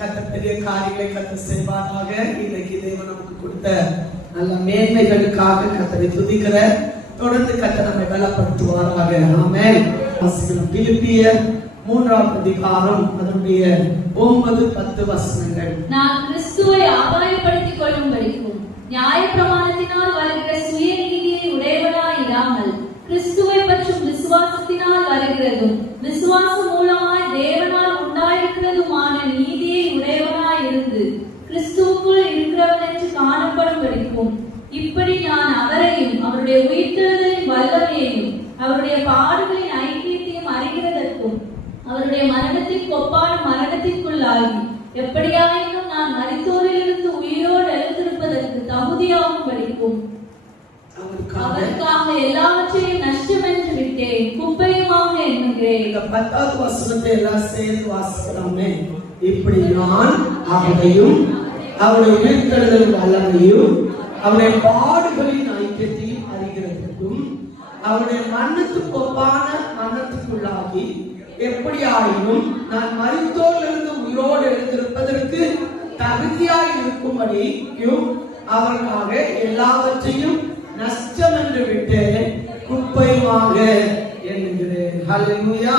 கர்த்தர் பெரிய காரியங்களை கர்த்தர் செய்வாராக. இன்னைக்கு தேவன் நமக்கு கொடுத்த நல்ல மேன்மைகளுக்காக கர்த்தரை துதிக்கிற தொடர்ந்து கர்த்தர் நம்மை பலப்படுத்துவாராக. ஆமென். பிலிப்பியர் 3ஆம் அதிகாரம் அதனுடைய 9-10 வசனங்கள். நான் கிறிஸ்துவை ஆதாயப்படுத்திக் கொள்ளும்படிக்கும் நியாயப்பிரமாணத்தினால் வருகிற சுயநீதியை உடையவனாய் இராமல் கிறிஸ்துவை பற்றும் விசுவாசத்தினால் வருகிறதும் விசுவாசம் மூலமாய் தேவனால் உண்டாயிருக்கிறதுமான நீதியை உடையவனாய் இருந்து கிறிஸ்துவுக்குள் இருக்கிறவன் என்று காணப்படும்படிக்கும் இப்படி நான் அவரையும் அவருடைய உயிர்த்தெழுதலின் வல்லமையையும் அவருடைய பாடுகளின் ஐக்கியத்தையும் அறிகிறதற்கும் அவருடைய மரணத்திற்கு ஒப்பான மரணத்திற்குள்ளாகி எப்படியாயினும் நான் மரித்தோரிலிருந்து உயிரோடு எழுந்திருப்பதற்கு தகுதியாகும் படிக்கும் அவருக்காக எல்லாவற்றையும் நஷ்டம் என்று விட்டேன், குப்பையுமாக எண்ணுகிறேன். இந்த 10வது வசனத்தை எல்லாம் சேர்ந்து வாசிக்கலாமே. இப்படி நான் அவரையும் அவருடைய உயிர்த்தெழுதலின் வல்லமையும் அவருடைய பாடுகளின் ஐக்கியத்தையும் அறிகிறதற்கும் அவருடைய மரணத்துக்கு ஒப்பான மரணத்துக்குள்ளாகி எப்படி ஆயினும் நான் மரித்தோரிலிருந்து உயிரோடு எழுந்திருப்பதற்கு தகுதியாய் இருக்கும்படியும் அவருக்காக எல்லாவற்றையும் நஷ்டம் என்று விட்டு குப்பையுமாக என்கிறேன். ஹல்லேலூயா.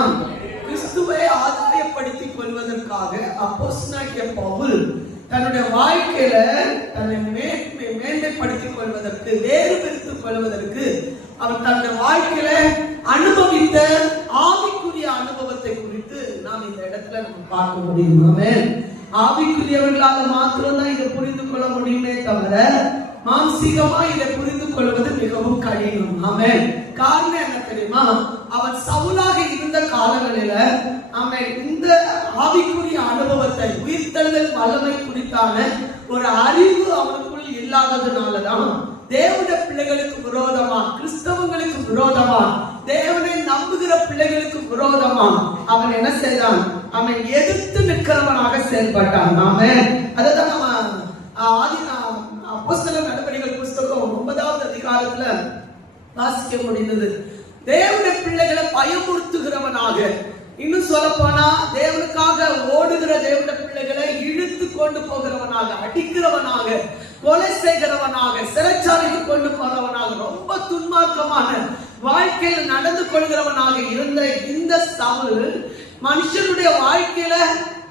கிறிஸ்துவை ஆதாயப்படுத்திக் கொள்வதற்காக அப்போஸ்தலனாகிய பவுல் தன்னுடைய வாழ்க்கையில தன்னை மேன்மைப்படுத்திக் கொள்வதற்கு வேறு பிரித்துக் கொள்வதற்கு அவர் தன்னுடைய வாழ்க்கையில அனுபவித்த ஆவிக்குரிய அனுபவத்தை குறித்து நாம் இந்த இடத்துல நம்ம பார்க்க முடியும். ஆமென். ஆவிக்குரியவர்களாக மாத்திரம்தான் இதை புரிந்து கொள்ள முடியுமே தவிர மாம்சீகமா இதை புரிந்து கொள்வது மிகவும் கடினம். ஆமென். காரணம் என்ன தெரியுமா? அவன் சவுலாக இருந்த காலங்களில ஆமென் இந்த ஆவிக்குரிய அனுபவத்தை உயிர்த்தெழுதல் வல்லமை குறித்தான ஒரு அறிவு அவனுக்குள் இல்லாததுனாலதான் தேவனுடைய பிள்ளைகளுக்கு விரோதமா, கிறிஸ்தவங்களுக்கு விரோதமா, தேவனை நம்புகிற பிள்ளைகளுக்கு விரோதமா அவன் என்ன செய்தான்? அவன் எதிர்த்து நிற்கிறவனாக செயல்பட்டான். ஆமென். அதான் நம்ம அப்போஸ்தலர் நடபடிகள் புஸ்தகம் 9வது அதிகாரத்துல வாசிக்க முடிந்தது. தேவனுடைய பிள்ளைகளை பயமுறுத்துகிறவனாக, இன்னும் சொல்லப்போனா தேவனுக்காக ஓடுகிற தேவனுடைய பிள்ளைகளை இழுத்து கொண்டு போகிறவனாக, அடிக்கிறவனாக, கொலை செய்கிறவனாக, சிறைச்சாலைக்கு கொண்டு போறவனாக, ரொம்ப துன்மார்க்கமான வாழ்க்கையில் நடந்து கொள்கிறவனாக இருந்த இந்த சவுல் மனுஷனுடைய வாழ்க்கையில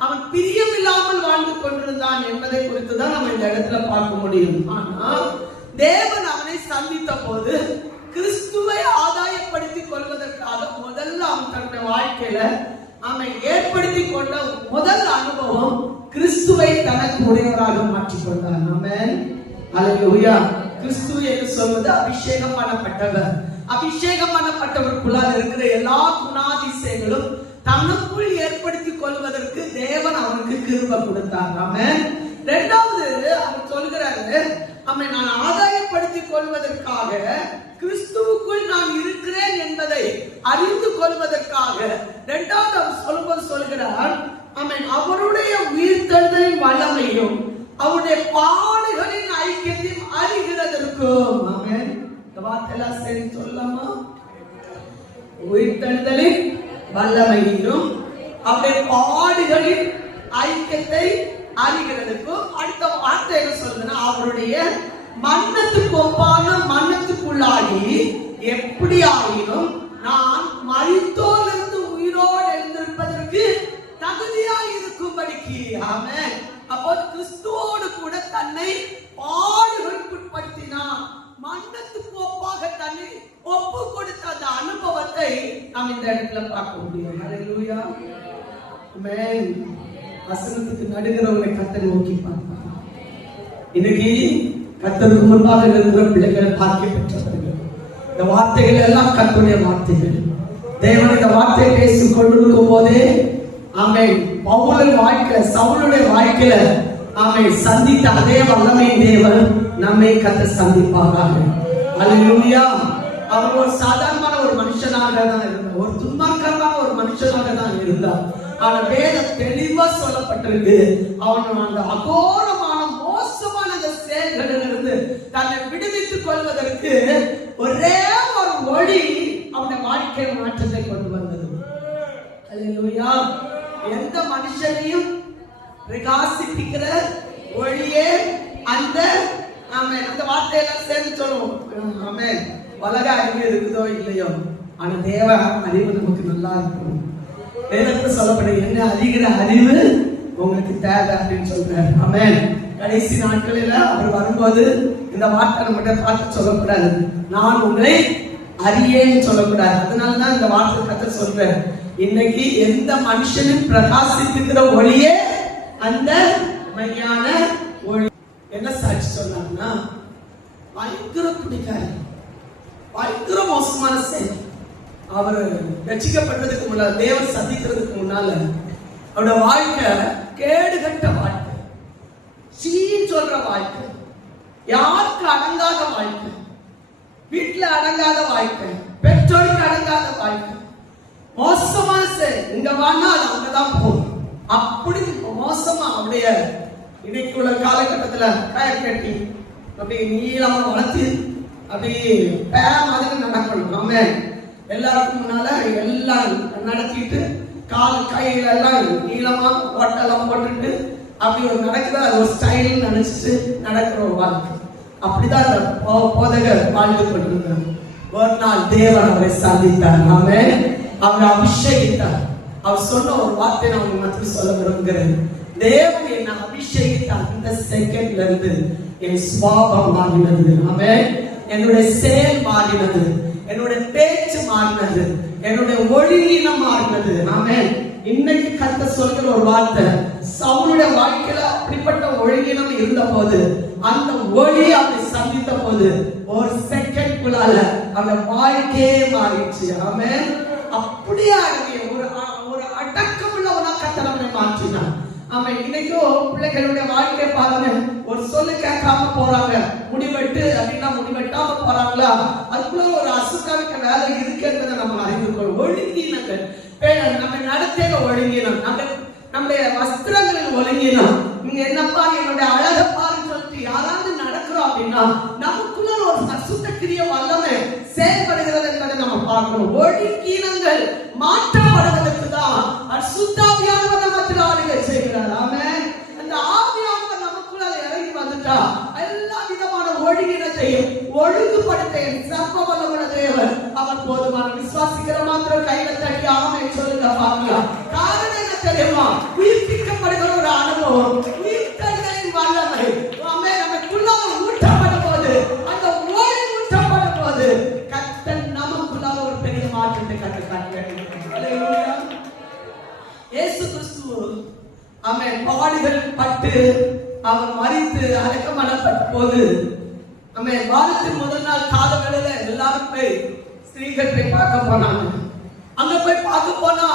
அவன் பிரியம் இல்லாமல் வாழ்ந்து கொண்டிருந்தான் என்பதை குறித்துதான் நம்ம இந்த இடத்துல பார்க்க முடியும். ஆனால் தேவன் அவனை சந்தித்த போது கிறிஸ்துவை ஆதாயப்படுத்திக் கொள்வதற்காக முதல்ல அவன் தன்னுடைய வாழ்க்கையில அவன் ஏற்படுத்தி கொண்ட முதல் அனுபவம் கிறிஸ்துவை தனக்கு உடையவராக மாற்றிக் கொண்டான். ஆமென். அல்லேலூயா. கிறிஸ்து என்று சொல்வது அபிஷேகம் பண்ணப்பட்டவர். அபிஷேகம் பண்ணப்பட்டவருக்குள்ளாக இருக்கிற எல்லா குணாதிசயங்களும் தனக்குள் ஏற்படுத்திக் கொள்வதற்கு தேவன் அவனுக்கு கிருபை கொடுத்தார். ஆமென். இரண்டாவது அவர் சொல்கிறாரு, அவனை நான் ஆதாயப்படுத்திக் கொள்வதற்காக கிறிஸ்துவுக்குள் நான் இருக்கிறேன் என்பதை அறிந்து கொள்வதற்காக இரண்டாவது அவர் சொல்லும்போது சொல்கிறார், அவன் அவருடைய உயிர்த்தெழுதலின் வல்லமையும் அவருடைய பாடுகளின் ஐக்கியத்தையும் அறிகிறதற்கும். ஆமென். இந்த வார்த்தையெல்லாம் சரி சொல்லலாமா? உயிர்த்தெழுதலின் வல்லமையிலும் அவருடைய பாடுகளின் ஐக்கியத்தை அறிகிறதுக்கும் அடுத்த வார்த்தை என்ன சொல்லுன்னா, அவருடைய மரணத்துக்கு ஒப்பான மரணத்துக்குள்ளாகி எப்படி ஆகினும் நான் மரித்தோரிலிருந்து உயிரோடு எழுந்திருப்பதற்கு தகுதியாய் இருக்கும்படிக்கு. ஆமென். அப்போ கிறிஸ்துவோடு கூட தன்னை பாடுகளுக்குட்படுத்தினான். மரணத்துக்கு ஒப்பாக தன்னை ஒப்பு கொடுத்த அந்த அனுபவத்தை நாம் இந்த இடத்துல பார்க்க முடியும். ஹல்லேலூயா. ஆமென். வசனத்துக்கு நடுகிறவனை கர்த்தரை நோக்கி பார்ப்பார். இன்னைக்கு கர்த்தருக்கு முன்பாக இருக்கிற பிள்ளைகளை பாக்கிய பெற்றவர்கள். இந்த வார்த்தைகள் எல்லாம் கர்த்தருடைய வார்த்தைகள். தேவன் இந்த வார்த்தையை பேசிக் கொண்டிருக்கும் போதே ஆமென் பவுலின் வாழ்க்கையில, சவுலுடைய வாழ்க்கையில ஆமென் சந்தித்த அதே வல்லமை தேவன் நம்மை கர்த்தர் சந்திப்பாராக. அல்லேலூயா. அவர் ஒரு சாதாரணமான ஒரு மனுஷனாக தான் இருந்தார், ஒரு துன்மார்க்கமான ஒரு மனுஷனாக தான் இருந்தார். ஆனா வேதம் தெளிவா சொல்லப்பட்டிருக்கு, அவன் அந்த அகோரமான மோசமான அந்த செயல்களிலிருந்து தன்னை விடுவித்துக் கொள்வதற்கு ஒரே ஒரு ஒளி அவனுடைய வாழ்க்கை மாற்றத்தை கொண்டு வந்தது. அல்லேலூயா. எந்த மனுஷனையும் பிரகாசிப்பிக்கிற ஒளியே அந்த ஆமென். அந்த வார்த்தையெல்லாம் சேர்ந்து சொல்லுவோம். ஆமென். உலக அறிவு இருக்குதோ இல்லையோ, ஆனா தேவ அறிவு நமக்கு நல்லா இருக்கும். வேதத்துல சொல்லப்படுது, என்ன அறிகிற அறிவு உங்களுக்கு தேவை அப்படின்னு சொல்றாரு. ஆமென். கடைசி நாட்களில் அவர் வரும்போது இந்த வார்த்தை நம்மகிட்ட பார்த்து சொல்லக்கூடாது, நான் உங்களை அறியேன்னு சொல்லக்கூடாது. அதனாலதான் இந்த வார்த்தை கத்த சொல்றாரு, இன்னைக்கு எந்த மனுஷனும் பிரகாசித்துக்கிற ஒளியே அந்த மையான ஒளி. என்ன சாட்சி சொன்னாங்கன்னா, பயங்கர குடிக்காரு, பயங்கர மோசமான செய்தி. அவர் ரட்சிக்கப்பட்டதுக்கு முன்னால, தேவன் சந்திக்கிறதுக்கு முன்னால அவரோட வாழ்க்கை கேடுகட்ட வாழ்க்கை, சீன் சொல்ற வாழ்க்கை, யாருக்கு அடங்காத வாழ்க்கை, வீட்டுல அடங்காத வாழ்க்கை, பெற்றோருக்கு அடங்காத வாழ்க்கை, மோசமான செயல். இங்க வானா அது அங்கதான் போகும். அப்படி மோசமா அவருடைய இன்னைக்கு உள்ள காலகட்டத்துல கயர் கட்டி அப்படி நீளமா வளர்த்து அப்படி பேர மாதிரி நடக்கணும். நம்ம எல்லாருக்கும் முன்னால எல்லாம் நடத்திட்டு கால் கையில எல்லாம் நீளமா ஓட்டெல்லாம் போட்டுட்டு அப்படி ஒரு நடக்குது, அது ஒரு ஸ்டைல் நினைச்சிட்டு நடக்கிற ஒரு வாழ்க்கை. அப்படிதான் அந்த போதகர் வாழ்ந்து கொண்டிருந்தார். ஒரு நாள் தேவன் அவரை சந்தித்தார். நாம அவரை அபிஷேகித்தார். அவர் சொன்ன ஒரு வார்த்தை நான் உங்களுக்கு மத்தியில் சொல்ல விரும்புகிறேன். தேவன் என்ன அபிஷேகித்த அந்த செகண்ட்ல இருந்து என் சுபாவம் மாறினது. ஆமென். என்னுடைய செயல் மாறினது, என்னுடைய பேச்சு மாறினது, என்னுடைய ஒழுங்கினம் மாறினது. ஆமென். இன்னைக்கு கர்த்தர் சொல்கிற ஒரு வார்த்தை, சவுலுடைய வாழ்க்கையில அப்படிப்பட்ட ஒழுங்கினம் இருந்த போது, அந்த ஒளி அவரை சந்தித்த போது ஒரு செகண்ட்குள்ளால அந்த வாழ்க்கையே மாறிடுச்சு. ஆமென். அப்படியே ஒரு அடக்கமுள்ள ஒரு கர்த்தர் அவரை மாற்றினார். ஆமா, இன்னைக்கும் பிள்ளைகளுடைய வாழ்க்கையை பாருங்க, ஒரு சொல்லு கேட்காம போறாங்க, முடிவெட்டு அப்படின்னா முடிவெட்டாம போறாங்களா, அதுக்குள்ள ஒரு அசுத்தாவிக்க வேலை இருக்குன்றதை நம்ம அறிந்து கொள்ளும். ஒழுங்கினங்கள், நம்ம நடத்தையில ஒழுங்கினம், நம்முடைய வஸ்திரங்களில் ஒழுங்கினம். நீங்க என்னப்பா என்னுடைய அழக பாருன்னு சொல்லிட்டு யாராவது நடக்கிறோம் அப்படின்னா நமக்குள்ள ஒரு அசுத்த கிரிய வல்லமை செயல்படுகிறது என்பதை நம்ம பார்க்கணும். ஒழுங்கினங்கள் மாற்றப்படுவதற்கு தான் அசுத்தாவியானவர் நமக்கு ஆளுகை செய்கிறார். ஆமென். அந்த ஆவியானவர் நமக்குள்ள இறங்கி வந்துட்டா எல்லா விதமான ஒழுங்கினத்தையும் ஒழுங்குபடுத்த சர்வ வல்லமுள்ள தேவன் அவர் போதுமான. விசுவாசிக்கிற மாத்திரம் கையில தட்டி ஆமென் சொல்லுங்க பார்க்கலாம். காரணம் என்ன தெரியுமா? உயிர்ப்பிக்கப்படுகிற ஒரு அனுபவம், உயிர்த்தெழுதலின் வல்லமை ஆமென் நமக்குள்ள ஊற்றப்படும் போது, அந்த ஒளி ஊற்றப்படும் போது கர்த்தர் நமக்குள்ள ஒரு பெரிய மாற்றத்தை காட்டுகிறார். ஹல்லேலூயா. இயேசு கிறிஸ்து ஆமென் பாடுகள் பட்டு அவர் மரித்து அடக்கம் பண்ணப்பட்ட போது, ஆமென் வாரத்தின் முதல் நாள் காலங்களில எல்லாரும் போய் ஸ்திரீகள் போய் பார்க்க போனாங்க. அங்க போய் பார்க்க போனா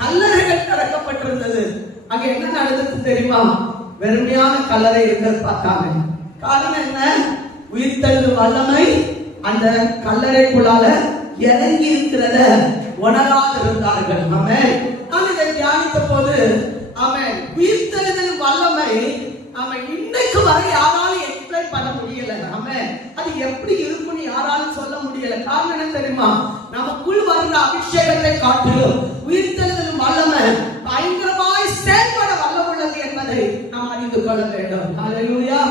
கல்லறைகள் திறக்கப்பட்டிருந்தது. அங்க என்ன நடந்தது தெரியுமா? வெறுமையான கல்லறை இருந்தது பார்த்தாங்க. காரணம் என்ன? உயிர்த்தெழுதல் வல்லமை அந்த கல்லறைக்குள்ளால இறங்கி இருக்கிறத உணராது இருந்தார்கள். ஆமென். நான் இதை தியானித்த போது ஆமென் உயிர்த்தெழுதல் வல்லமை ஆமென் இன்னைக்கு வரை யாராலும் எக்ஸ்பிளைன் பண்ண முடியல. ஆமென். அது எப்படி இருக்குன்னு யாராலும் சொல்ல முடியல. காரணம் என்ன தெரியுமா? நமக்குள் வர்ற அபிஷேகத்தை காட்டிலும் உயிர்த்தெழுதல் வல்லமை பயங்கரமாய் செயல்பட வல்லமுள்ளது என்பதை நாம் அறிந்து கொள்ள வேண்டும். ஹல்லேலூயா.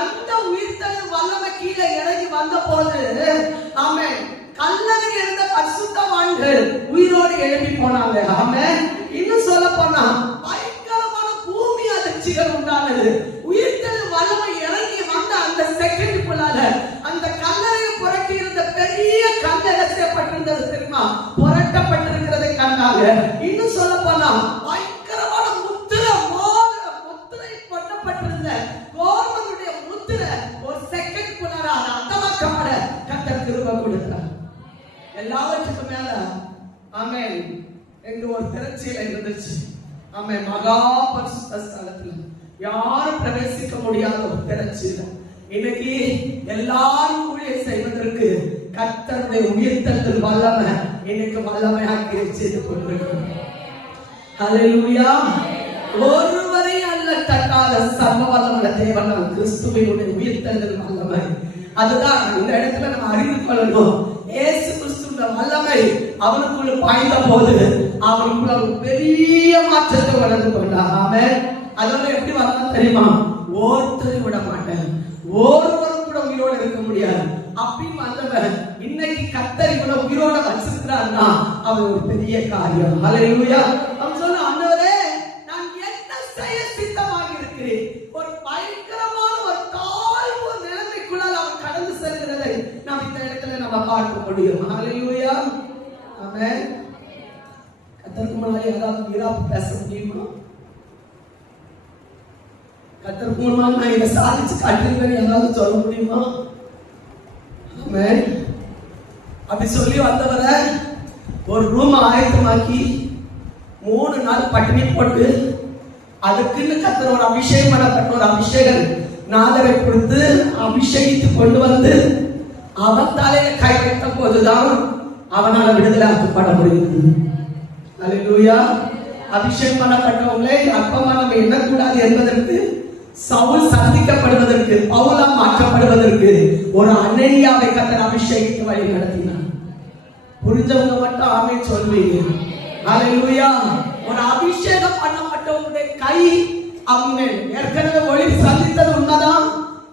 அந்த உயிர்த்தெழுதல் வல்லமை கீழே இறங்கி வந்த போது ஆமென் கல்லறையில் இருந்த பரிசுத்தவான்கள் உயிரோடு எழுப்பி போனாங்க. ஆமென். இன்னும் சொல்ல போனா பயங்கரமான பூமி அதிர்ச்சிகள் உண்டானது. உயிர்த்தெழுதல் வல்லமை இறங்கி வந்த அந்த செகண்டுக்குள்ளால அந்த கல்லறையை புரட்டி இருந்த பெரிய கல் என்ன செய்யப்பட்டிருந்தது தெரியுமா? புரட்டப்பட்டிருக்கிறதை கண்டாங்க. இன்னும் சொல்ல போனா பயங்கரமான முத்திரை பண்ணப்பட்டிருந்த கவர்மெண்டுடைய முத்திரை ஒரு செகண்டுக்குள்ளார அந்தமாக்கப்பட கர்த்தர் கிருபை கொடுத்தார். எல்லாவற்றுக்கும் மேல ஆமென் எங்க ஒரு திரட்சியில இருந்துச்சு. ஆமென் மகா பரிசுத்த ஸ்தலத்துல யாரும் பிரவேசிக்க முடியாத ஒரு திரட்சியில இன்னைக்கு எல்லாரும் ஊழியம் செய்வதற்கு கர்த்தருடைய உயிர்த்தெழுதல் வல்லமை இன்னைக்கு வல்லமையாக்கி செய்து கொண்டிருக்கிறது. ஹல்லேலூயா. ஒருவரை அல்ல தட்டாத சர்வ வல்லமுள்ள தேவன் கிறிஸ்துவினுடைய உயிர்த்தெழுதல் வல்லமை. அதுதான் இந்த இடத்துல நம்ம அறிந்து கொள்ளணும். இயேசு கிறிஸ்துவின் வல்லமை அவனுக்குள்ள பாய்ந்த போது அவனுக்குள்ள ஒரு பெரிய மாற்றத்தை வளர்ந்து கொண்டார். ஆமென். அதோட எப்படி வரலாம் தெரியுமா? ஒருத்தரையும் விட மாட்டேன், ஒருவரும் கூட உயிரோட இருக்க முடியாது அப்படின்னு வந்தவன் இன்னைக்கு கர்த்தர் இவனை உயிரோட வச்சிருக்கிறான்னா அவன் ஒரு பெரிய காரியம். ஹல்லேலூயா. அவன் சொன்ன, ஆண்டவரே நான் என்ன செய்ய சித்தமாக இருக்கிறேன். ஒரு பயங்கரமான ஒரு தாழ்வு நிலைமைக்குள்ளால் அவன் கடந்து செல்கிறதை நாம் இந்த இடத்துல நம்ம பார்க்க முடியும். ஹல்லேலூயா. ஆமென். கர்த்தருக்கு முன்னாடி யாராவது வீராப்பு பேச முடியுமா? கர்த்தர் மூலமா நான் இதை சாதிச்சு காட்டிருக்கேன் யாராவது சொல்ல முடியுமா? ஆமென். அப்படி சொல்லி வந்தவரை ஒரு ரூம் ஆயத்தமாக்கி 3 நாள் பட்டினி போட்டு அதுக்குன்னு கர்த்தர் ஒரு அபிஷேகம் பண்ணப்பட்ட ஒரு அபிஷேகம் நாதரை கொடுத்து அபிஷேகித்து கொண்டு வந்து அவன் தலையில கை வைத்த போதுதான் அவனால விடுதலை ஆக்கப்பட முடியும். அல்லேலூயா. அபிஷேகம் பண்ணப்பட்டவங்களே அப்பமா நம்ம எண்ணக்கூடாது என்பதற்கு, சவுல் சந்திக்கப்படுவதற்கு, பவுலா மாற்றப்படுவதற்கு ஒரு அனனியாவை கர்த்தர் அபிஷேகித்து வழி நடத்தினார். புரிஞ்சவங்க மட்டும் ஆமென் சொல்வீங்க. அல்லேலூயா. ஒரு அபிஷேகம் பண்ணப்பட்டவங்களுடைய கை அவன் ஏற்கனவே ஒளி சந்தித்தது உண்மைதான்.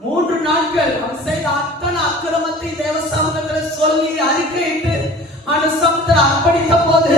3 நாட்கள் அவன் செய்த அத்தனை அக்கிரமத்தை தேவ சமூகத்தில் சொல்லி அறிக்கையிட்டு அந்த சமூகத்தில் அர்ப்பணித்த போது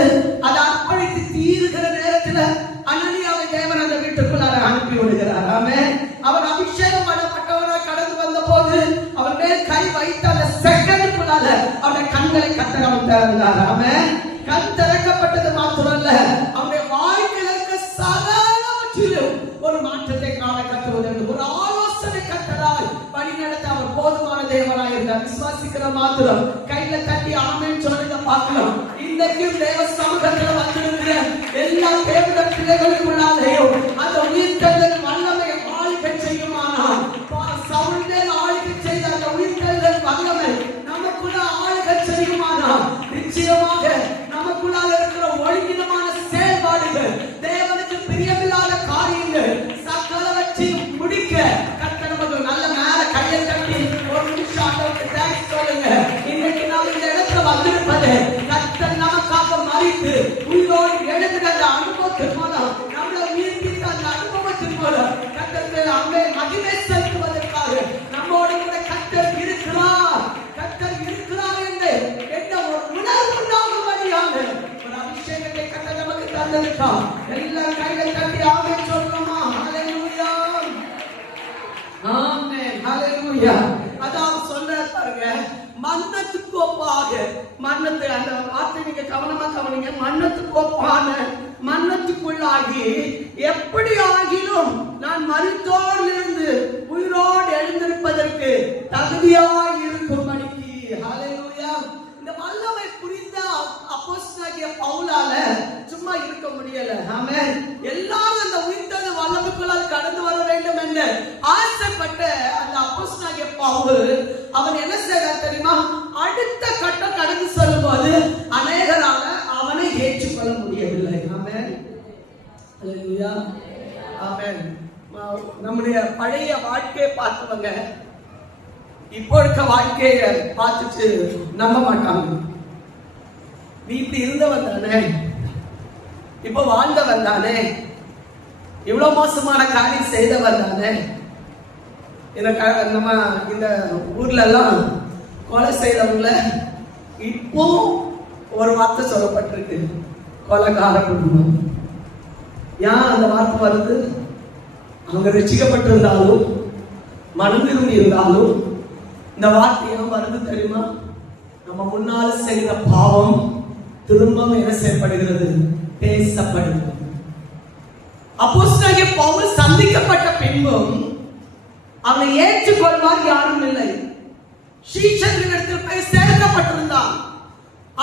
அதை அர்ப்பணித்து தீருகிற நேரத்தில் அனனியாவை தேவன் அந்த வீட்டுக்குள்ள அனுப்பி விடுகிறார். ஆமென். அவன் அபிஷேகம் பண்ணப்பட்டவனாக கடந்து வந்த போது அவன் மேல் கை வைத்த அந்த செகண்டுக்குள்ளால அவனுடைய கண்களை கர்த்தர் அவன் திறந்தார். ஆமென். கண் திறக்கப்பட்டது மாத்திரமல்ல, அவனுடைய வாழ்க்கையில் இருக்க சகலவற்றிலும் ஒரு மாற்றத்தை காண கற்றுவதற்கு ஒரு ஆலோசனை கர்த்தராய் வழி நடத்த அவர் போதுமான தேவனாய் இருந்தார். விசுவாசிக்கிற மாத்திரம் கையில தட்டி ஆமென் சொல்லுங்க பார்க்கலாம். இன்றைக்கும் தேவ சமூகத்தில் வந்திருக்கிற எல்லா தேவனுடைய பிள்ளைகளுக்குள்ளாலேயும் அந்த உயிர்த்தெழுதல் வல்லமை ஆளுகை செய்யுமானால், சவுல் மேல் ஆளுகை செய்த அந்த உயிர்த்தெழுதல் வல்லமை நமக்குள்ள ஆளுகை செய்யுமானால், நிச்சயமாக நமக்குள்ளால இருக்கிற ஒழுங்கினமான செயல்பாடுகள், தேவனுக்கு பிரியமில்லாத காரியங்கள் சகலவற்றையும் முடிக்க கர்த்தர் நமக்கு நல்ல மேல கையை தட்டி ஒரு நிமிஷம் ஆண்டவருக்கு தேங்க்ஸ் சொல்லுங்க. இன்னைக்கு நாம் இந்த இடத்துல வந்திருப்பது கர்த்தர் நமக்காக மரித்து உயிரோடு எழுதுகிற அந்த அனுபவத்தின் மூலம், நம்மளை உயிர்ப்பித்த அந்த அனுபவத்தின் மூலம் கர்த்தருக்கு அங்கே மகிமை செலுத்துவதற்காக நம்மோடு கூட கர்த்தர் இருக்கிறார். கர்த்தர் இருக்கிறார் என்று என்ற ஒரு உணர்வு உண்டாகும்படியாக ஒரு அபிஷேகத்தை கர்த்தர் நமக்கு தந்திருக்கார். எல்லாரும் கைகள் தட்டி ஆமென் சொல்றோமா? ஹல்லேலூயா. ஆமென். ஹல்லேலூயா. அதான் சொல்றாரு பாருங்க, மன்னத்துக்கு ஒப்பாக, மன்னத்தை அந்த வார்த்தை நீங்க கவனமா கவனிங்க. மன்னத்துக்கு ஒப்பான மன்னத்துக்குள்ளாகி எப்படி ஆகிலும் நான் மரித்தோரிலிருந்து உயிரோடு எழுந்திருப்பதற்கு தகுதியாய் இருக்கும்படிக்கு. ஹல்லேலூயா. இந்த வல்லமை புரிந்த அப்போஸ்தலனாகிய பவுலால சும்மா இருக்க முடியல. ஆமென். எல்லாரும் அந்த உயிர்த்தெழுதல் வல்லமைக்குள்ளால் கடந்து வர வேண்டும் என்று ஆசைப்பட்ட அந்த அப்போஸ்தலனாகிய பவுல் அவன் என்ன செய்தார் தெரியுமா? அடுத்த கட்டம் கடந்து செல்லும்போது அநேகரால அவனை ஏற்றுக்கொள்ள முடியவில்லை. ஆமென். அல்லேலூயா. ஆமென். நம்முடைய பழைய வாழ்க்கையை பார்த்தவங்க இப்போ இருக்க வாழ்க்கையை பார்த்துட்டு நம்ப மாட்டாங்க. வீட்டு இருந்தவன் தானே, இப்ப வாழ்ந்தவன் தானே, இவ்வளவு மோசமான காரியம் செய்தவன் தானே. நம்ம இந்த ஊர்ல எல்லாம் கொலை செய்தவங்கள இப்போ ஒரு வார்த்தை சொல்லப்பட்டிருக்கு, கொலைகார குடும்பம். ஏன் அந்த வார்த்தை வருது? அவங்க ரட்சிக்கப்பட்டிருந்தாலும் மனம் திரும்பி இருந்தாலும் இந்த வார்த்தை ஏன் வருது தெரியுமா? நம்ம முன்னால செய்த பாவம் திரும்பவும் என்ன செய்யப்படுகிறது? பேசப்படுகிறது. அப்போஸ்தலனாகிய பவுல் சந்திக்கப்பட்ட பின்பும் அவனை ஏற்றுக்கொள்வார் யாரும் இல்லை. சீஷர்களிடத்தில் போய் சேர்க்கப்பட்டிருந்தான்.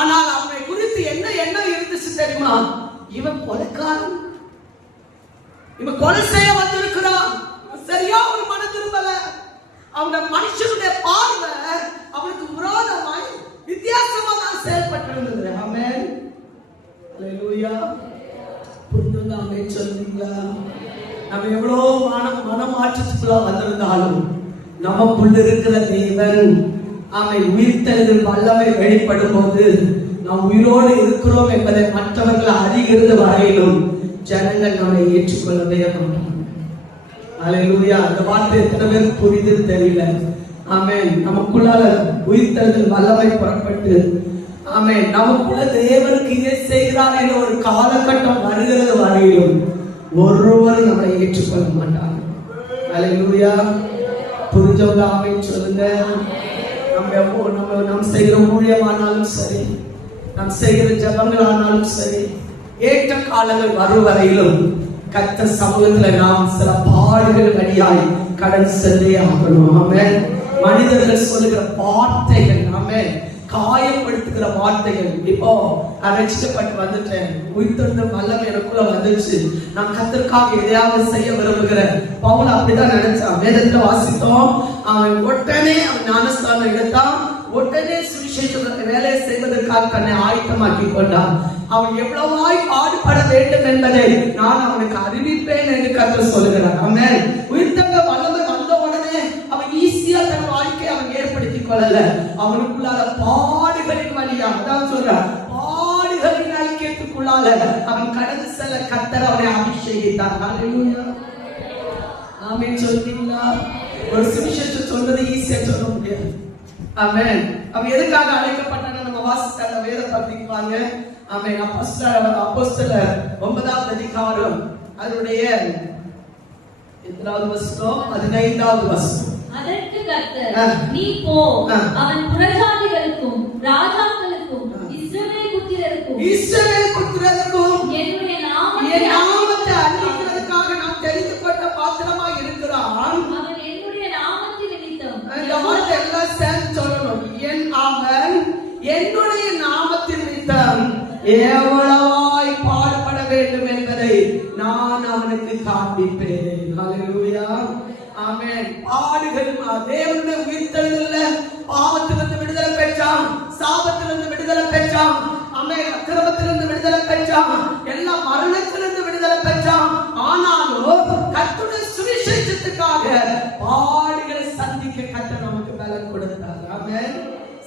ஆனால் அவனை குறித்து என்ன எண்ணம் இருந்துச்சு தெரியுமா? இவன் கொலைக்காரன், இவன் கொலை செய்ய வந்திருக்கிறான். சரியா ஒரு மன திரும்பல. அவனுடைய மனுஷனுடைய பார்வை அவனுக்கு விரோதமாய் வித்தியாசமா தான் செயல்பட்டிருந்தது. ஆமென். அல்லேலூயா. புரிஞ்சுங்க? ஆமென் சொல்லுங்களா? நம்ம எவ்வளவு மனமாற்றத்துக்குள்ள வந்திருந்தாலும் நமக்குள்ள இருக்கிற தேவன் அவன் உயிர்த்தெழுதல் வல்லமை வெளிப்படும் போது நாம் உயிரோடு இருக்கிறோம் என்பதை மற்றவர்கள் அறிகிறது வரையிலும் ஜனங்கள் நம்மை ஏற்றுக்கொள்ளவே மாட்டாங்க. அல்லேலூயா. அந்த வார்த்தை எத்தனை பேருக்கு புரியுதுன்னு தெரியல. ஆமென். நமக்குள்ளால உயிர்த்தெழுதல் வல்லமை புறப்பட்டு, ஆமென், நமக்குள்ள தேவனுக்கு இதை செய்கிறார் என்ற ஒரு காலகட்டம் வருகிறது வரையிலும் ஒருவர் நம்மளை ஏற்றுக்கொள்ள மாட்டாங்க. அல்லேலூயா. புரிஞ்சவங்க ஆமென் சொல்லுங்க. நம்ம செய்கிற ஊழியமானாலும் சரி, நாம் செய்கிற ஜபங்களானாலும் சரி, ஏற்ற காலங்கள் வரும் வரையிலும் கர்த்தர் சமூகத்துல நாம் சில பாடுகள் வழியாய் கடந்து சென்றே ஆகணும். ஆமென். மனிதர்கள் சொல்லுகிற வார்த்தைகள், ஆமென், காயப்படுத்துகிற வார்த்தைகள். இப்போ ரட்சிக்கப்பட்டு வந்துட்டேன், உயிர்த்தெழுந்த வல்லமை எனக்குள்ள வந்துச்சு, நான் கர்த்தருக்காக எதையாவது செய்ய விரும்புகிறேன். பவுல் அப்படிதான் நினைச்சான். வேதத்துல வாசித்தோம், அவன் உடனே அவன் ஞானஸ்தானம் எடுத்தான், உடனே சுவிசேஷ வேலையை செய்வதற்காக தன்னை ஆயத்தமாக்கி கொண்டான். அவன் எவ்வளவாய் பாடுபட வேண்டும் என்பதை நான் அவனுக்கு அறிவிப்பேன் என்று கர்த்தர் சொல்லுகிறார். ஆமென். உயிர்த்தெழுந்த வல்லமை வந்த உடனே அவன் ஈஸியா தன் வாழ்க்கையை அவன் ஏற்படுத்திக் கொள்ளல. அவனுக்குள்ளால பாடுகளின் வழியா, அதான் சொல்றான், பாடுகளின் ஐக்கியத்துக்குள்ளால அவன் கடந்து செல்ல கர்த்தர் அவனை அபிஷேகித்தார். ஹல்லேலூயா. ஆமென் சொல்றீங்களா? ஒரு சுவிசேஷத்தை சொல்றது ஈஸியா சொல்ல முடியாது. ஆமென். அவன் எதுக்காக அழைக்கப்பட்டான்னு நம்ம வாசித்த அந்த வேத பத்திக்குவாங்க. ஆமென். அப்போஸ்தலர் 9ஆம் அதிகாரம் அதனுடைய எத்தனாவது வசனம்? 15வது வசனம். அதற்கு கர்த்தர், நீ போ, அவன் புறஜாதிகளுக்கும் ராஜாக்களுக்கும் இஸ்ரவேல் புத்திரருக்கும் என்னுடைய நாமத்தை அறிவிக்கிறதுக்காக நாம் தெரிந்து கொண்ட பாத்திரமாய் இருக்கிறான். அவன் என்னுடைய நாமத்தின் நிமித்தம், எல்லாம் சேர்ந்து சொல்லணும், அவன் என்னுடைய நாமத்தின் நிமித்தம் எவ்வளவாய் பாடுபட வேண்டும் என்பதை நான் அவனுக்கு காண்பிப்பேன். ஹல்லேலூயா. ஆமென். பாடுகள் தேவனுடைய உயிர்த்தெழுதல்ல பாவத்திலிருந்து விடுதலை பெற்றான், சாபத்திலிருந்து விடுதலை பெற்றான், ஆமென், அக்கிரமத்திலிருந்து விடுதலை பெற்றான், எல்லா மரணத்திலிருந்து விடுதலை பெற்றான். ஆனாலும் கர்த்தருடைய சுவிசேஷத்துக்காக பாடுகளை சந்திக்க கர்த்தர் நமக்கு பலன் கொடுத்தார். ஆமென்.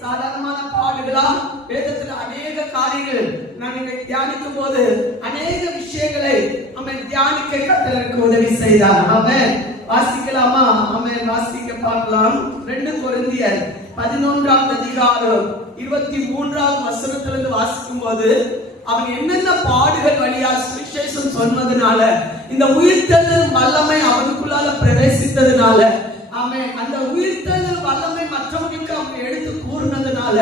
சாதாரணமான பாடுகளா? வேதத்துல அநேக காரியங்கள் நான் இன்னைக்கு தியானிக்கும் போது அநேக விஷயங்களை ஆமென் தியானிக்க கர்த்தருக்கு உதவி செய்தார். ஆமென். வாசிக்கலாமா? ஆமென். வாசிக்க பார்க்கலாம். 2 கொரிந்தியர் 11ஆம் அதிகாரம் 23ஆம் வசனத்திலிருந்து வாசிக்கும் போது அவன் என்னென்ன பாடுகள் வழியா சுவிசேஷம் சொன்னதுனால, இந்த உயிர்த்தெழுதல் வல்லமை அவனுக்குள்ளால பிரவேசித்ததுனால, ஆமென், அந்த உயிர்த்தெழுதல் வல்லமை மற்றவர்களுக்கு அவன் எடுத்து கூறினதுனால